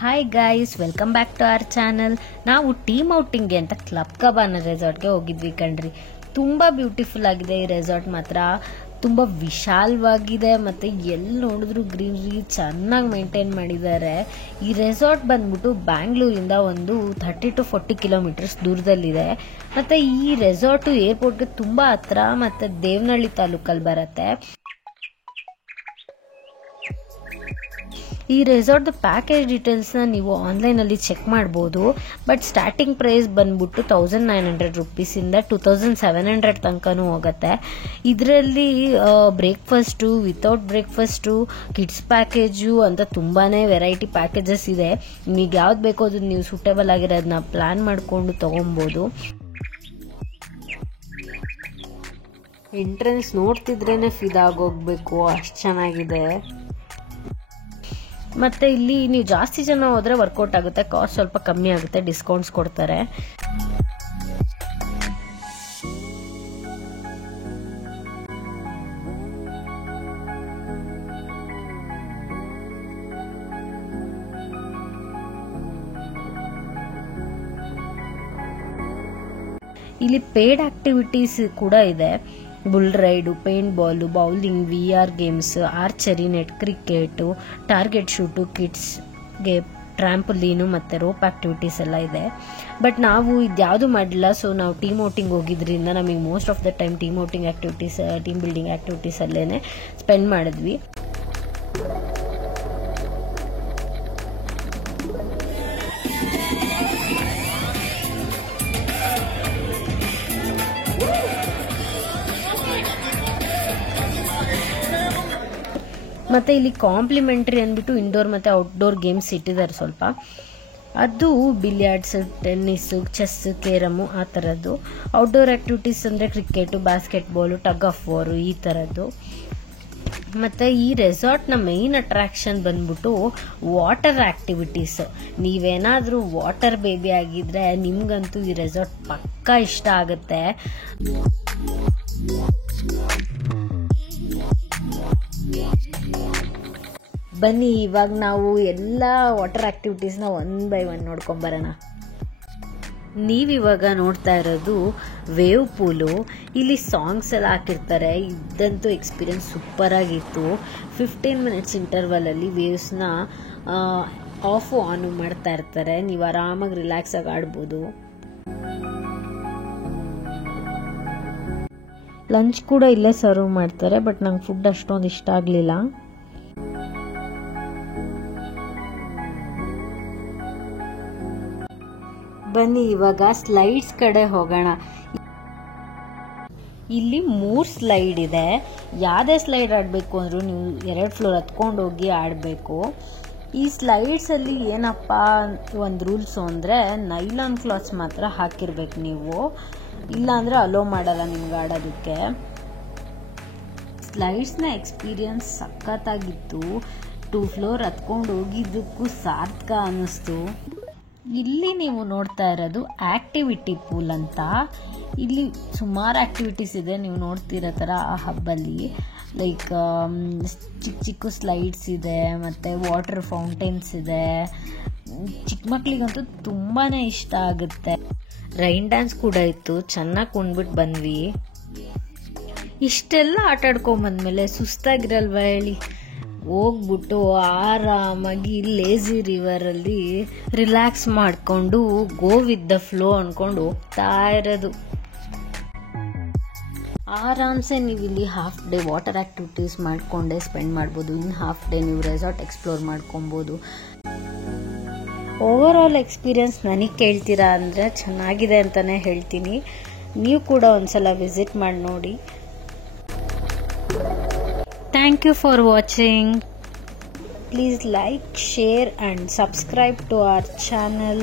Hi guys, welcome back to our channel. ನಾವು team ಔಟಿಂಗ್ಗೆ ಅಂತ ಕ್ಲಬ್ ಕಬಾನ ರೆಸಾರ್ಟ್ಗೆ ಹೋಗಿದ್ವಿ ಕಣ್ರಿ. ತುಂಬ ಬ್ಯೂಟಿಫುಲ್ ಆಗಿದೆ ಈ ರೆಸಾರ್ಟ್ ಮಾತ್ರ. ತುಂಬ ವಿಶಾಲವಾಗಿದೆ ಮತ್ತು ಎಲ್ಲಿ ನೋಡಿದ್ರು ಗ್ರೀನರಿ ಚೆನ್ನಾಗಿ ಮೇಂಟೈನ್ ಮಾಡಿದ್ದಾರೆ. ಈ ರೆಸಾರ್ಟ್ ಬಂದ್ಬಿಟ್ಟು ಬ್ಯಾಂಗ್ಳೂರಿಂದ ಒಂದು 30 to 40 ಕಿಲೋಮೀಟರ್ಸ್ ದೂರದಲ್ಲಿದೆ. ಮತ್ತು ಈ ರೆಸಾರ್ಟು ಏರ್ಪೋರ್ಟ್ಗೆ ತುಂಬ ಹತ್ರ ಮತ್ತು ದೇವನಹಳ್ಳಿ ತಾಲೂಕಲ್ಲಿ ಬರುತ್ತೆ. ಈ ರೆಸಾರ್ಟ್ದು ಪ್ಯಾಕೇಜ್ ಡೀಟೇಲ್ಸ್ನ ನೀವು ಆನ್ಲೈನಲ್ಲಿ ಚೆಕ್ ಮಾಡ್ಬೋದು. ಬಟ್ ಸ್ಟಾರ್ಟಿಂಗ್ ಪ್ರೈಸ್ ಬಂದ್ಬಿಟ್ಟು 1900 ರುಪೀಸಿಂದ 2700 ತನಕನೂ ಹೋಗುತ್ತೆ. ಇದರಲ್ಲಿ breakfast, without breakfast, kids package ಅಂತ ತುಂಬಾ ವೆರೈಟಿ ಪ್ಯಾಕೇಜಸ್ ಇದೆ. ನಿಮಗೆ ಯಾವ್ದು ಬೇಕೋ ಅದನ್ನು ನೀವು ಸೂಟೇಬಲ್ ಆಗಿರೋದನ್ನ ಪ್ಲ್ಯಾನ್ ಮಾಡಿಕೊಂಡು ತೊಗೊಬೋದು. ಎಂಟ್ರೆನ್ಸ್ ನೋಡ್ತಿದ್ರೇ ಫಿದಾಗೋಗ್ಬೇಕು, ಅಷ್ಟು ಚೆನ್ನಾಗಿದೆ. ಮತ್ತು ಇಲ್ಲಿ ನೀವು ಜಾಸ್ತಿ ಜನ ಹೋದರೆ ವರ್ಕೌಟ್ ಆಗುತ್ತೆ, ಕಾಸ್ಟ್ ಸ್ವಲ್ಪ ಕಮ್ಮಿ ಆಗುತ್ತೆ, ಡಿಸ್ಕೌಂಟ್ಸ್ ಕೊಡ್ತಾರೆ. ಇಲ್ಲಿ ಪೇಡ್ ಆಕ್ಟಿವಿಟೀಸ್ ಕೂಡ ಇದೆ. Bull ride, paint ball, bowling, VR games, archery, net cricket, target shoot, ಕಿಡ್ಸ್ಗೆ ಟ್ರ್ಯಾಂಪಲೀನು ಮತ್ತು ರೋಪ್ ಆಕ್ಟಿವಿಟೀಸ್ ಎಲ್ಲ ಇದೆ. ಬಟ್ ನಾವು ಇದ್ಯಾವುದು ಮಾಡಿಲ್ಲ. ಸೊ ನಾವು ಟೀಮ್ ಔಟಿಂಗ್ ಹೋಗಿದ್ರಿಂದ ನಮಗೆ most of the time team outing activities, team building ಆಕ್ಟಿವಿಟೀಸಲ್ಲೇ ಸ್ಪೆಂಡ್ ಮಾಡಿದ್ವಿ. ಮತ್ತು ಇಲ್ಲಿ ಕಾಂಪ್ಲಿಮೆಂಟ್ರಿ ಅಂದ್ಬಿಟ್ಟು ಇಂಡೋರ್ ಮತ್ತು ಔಟ್ಡೋರ್ ಗೇಮ್ಸ್ ಇಟ್ಟಿದ್ದಾರೆ ಸ್ವಲ್ಪ. ಅದು ಬಿಲಿಯಾರ್ಡ್ಸ್, ಟೆನ್ನಿಸ್ಸು, ಚೆಸ್, ಕೇರಮು ಆ ಥರದ್ದು. ಔಟ್ಡೋರ್ ಆ್ಯಕ್ಟಿವಿಟೀಸ್ ಅಂದರೆ ಕ್ರಿಕೆಟು, ಬಾಸ್ಕೆಟ್ಬಾಲು, ಟಗ್ ಆಫ್ ವಾರು ಈ ಥರದ್ದು. ಮತ್ತು ಈ ರೆಸಾರ್ಟ್ನ ಮೇಯ್ನ್ ಅಟ್ರಾಕ್ಷನ್ ಬಂದ್ಬಿಟ್ಟು ವಾಟರ್ ಆ್ಯಕ್ಟಿವಿಟೀಸ್. ನೀವೇನಾದರೂ ವಾಟರ್ ಬೇಬಿ ಆಗಿದ್ರೆ ನಿಮ್ಗಂತೂ ಈ ರೆಸಾರ್ಟ್ ಪಕ್ಕಾ ಇಷ್ಟ ಆಗುತ್ತೆ. ಬನ್ನಿ ಇವಾಗ ನಾವು ಎಲ್ಲ ವಾಟರ್ ಆಕ್ಟಿವಿಟೀಸ್ನ 1 by 1 ನೋಡ್ಕೊಂಬರೋಣ. ನೀವಿವಾಗ ನೋಡ್ತಾ ಇರೋದು ವೇವ್ ಪೂಲು. ಇಲ್ಲಿ ಸಾಂಗ್ಸ್ ಎಲ್ಲ ಹಾಕಿರ್ತಾರೆ. ಇದಂತೂ ಎಕ್ಸ್ಪೀರಿಯನ್ಸ್ ಸೂಪರ್ ಆಗಿತ್ತು. 15 minutes ಇಂಟರ್ವಲಲ್ಲಿ ವೇವ್ಸ್ನ ಆಫು ಆನು ಮಾಡ್ತಾ ಇರ್ತಾರೆ. ನೀವು ಆರಾಮಾಗಿ ರಿಲ್ಯಾಕ್ಸ್ ಆಗಿ ಆಡ್ಬೋದು. ಲಂಚ್ ಕೂಡ ಇಲ್ಲೇ ಸರ್ವ್ ಮಾಡ್ತಾರೆ. ಬಟ್ ನಂಗೆ ಫುಡ್ ಅಷ್ಟೊಂದು ಇಷ್ಟ ಆಗಲಿಲ್ಲ. ಬನ್ನಿ ಇವಾಗ ಸ್ಲೈಡ್ಸ್ ಕಡೆ ಹೋಗೋಣ. ಇಲ್ಲಿ 3 ಸ್ಲೈಡ್ ಇದೆ. ಯಾವುದೇ ಸ್ಲೈಡ್ ಆಡಬೇಕು ಅಂದರೂ ನೀವು 2 ಫ್ಲೋರ್ ಹತ್ಕೊಂಡು ಹೋಗಿ ಆಡಬೇಕು. ಈ ಸ್ಲೈಡ್ಸಲ್ಲಿ ಏನಪ್ಪ ಒಂದು ರೂಲ್ಸು ಅಂದರೆ ನೈಲಾನ್ ಕ್ಲಾತ್ಸ್ ಮಾತ್ರ ಹಾಕಿರ್ಬೇಕು ನೀವು, ಇಲ್ಲಾಂದರೆ ಅಲೋ ಮಾಡಲ್ಲ ನಿಮ್ಗೆ ಆಡೋದಕ್ಕೆ. ಸ್ಲೈಡ್ಸ್ನ ಎಕ್ಸ್ಪೀರಿಯನ್ಸ್ ಸಖತ್ತಾಗಿತ್ತು. 2 ಫ್ಲೋರ್ ಹತ್ಕೊಂಡು ಹೋಗಿದ್ದಕ್ಕೂ ಸಾರ್ಥಕ ಅನ್ನಿಸ್ತು. ಇಲ್ಲಿ ನೀವು ನೋಡ್ತಾ ಇರೋದು ಆಕ್ಟಿವಿಟಿ ಪೂಲ್ ಅಂತ. ಇಲ್ಲಿ ಸುಮಾರು ಆಕ್ಟಿವಿಟೀಸ್ ಇದೆ. ನೀವು ನೋಡ್ತಿರೋ ಥರ ಆ ಹಬ್ಬಲ್ಲಿ ಲೈಕ್ ಚಿಕ್ಕ ಚಿಕ್ಕ ಸ್ಲೈಡ್ಸ್ ಇದೆ ಮತ್ತು ವಾಟರ್ ಫೌಂಟೇನ್ಸ್ ಇದೆ. ಚಿಕ್ಕ ಮಕ್ಕಳಿಗಂತೂ ತುಂಬಾ ಇಷ್ಟ ಆಗುತ್ತೆ. ರೈನ್ ಡ್ಯಾನ್ಸ್ ಕೂಡ ಇತ್ತು. ಚೆನ್ನಾಗಿ ಕುಣ್ಬಿಟ್ಟು ಬಂದ್ವಿ. ಇಷ್ಟೆಲ್ಲ ಆಟ ಆಡ್ಕೊಂಬಂದ್ಮೇಲೆ ಸುಸ್ತಾಗಿರಲ್ವ ಹೇಳಿ? ಹೋಗ್ಬಿಟ್ಟು ಆರಾಮಾಗಿ ಲೇಜಿ ರಿವರಲ್ಲಿ ರಿಲ್ಯಾಕ್ಸ್ ಮಾಡಿಕೊಂಡು ಗೋ ವಿತ್ ದ ಫ್ಲೋ ಅಂದ್ಕೊಂಡು ಹೋಗ್ತಾ ಇರೋದು. ಆರಾಮ್ಸೆ ನೀವು ಇಲ್ಲಿ ಹಾಫ್ ಡೇ ವಾಟರ್ ಆ್ಯಕ್ಟಿವಿಟೀಸ್ ಮಾಡಿಕೊಂಡೇ ಸ್ಪೆಂಡ್ ಮಾಡ್ಬೋದು. ಇನ್ನು ಹಾಫ್ ಡೇ ನೀವು ರೆಸಾರ್ಟ್ ಎಕ್ಸ್ಪ್ಲೋರ್ ಮಾಡ್ಕೊಬೋದು. ಓವರ್ ಆಲ್ ಎಕ್ಸ್ಪೀರಿಯನ್ಸ್ ನನಗೆ ಕೇಳ್ತೀರಾ ಅಂದರೆ ಚೆನ್ನಾಗಿದೆ ಅಂತಲೇ ಹೇಳ್ತೀನಿ. ನೀವು ಕೂಡ ಒಂದ್ಸಲ ವಿಸಿಟ್ ಮಾಡಿ ನೋಡಿ. Thank you for watching. Please like, share and subscribe to our channel.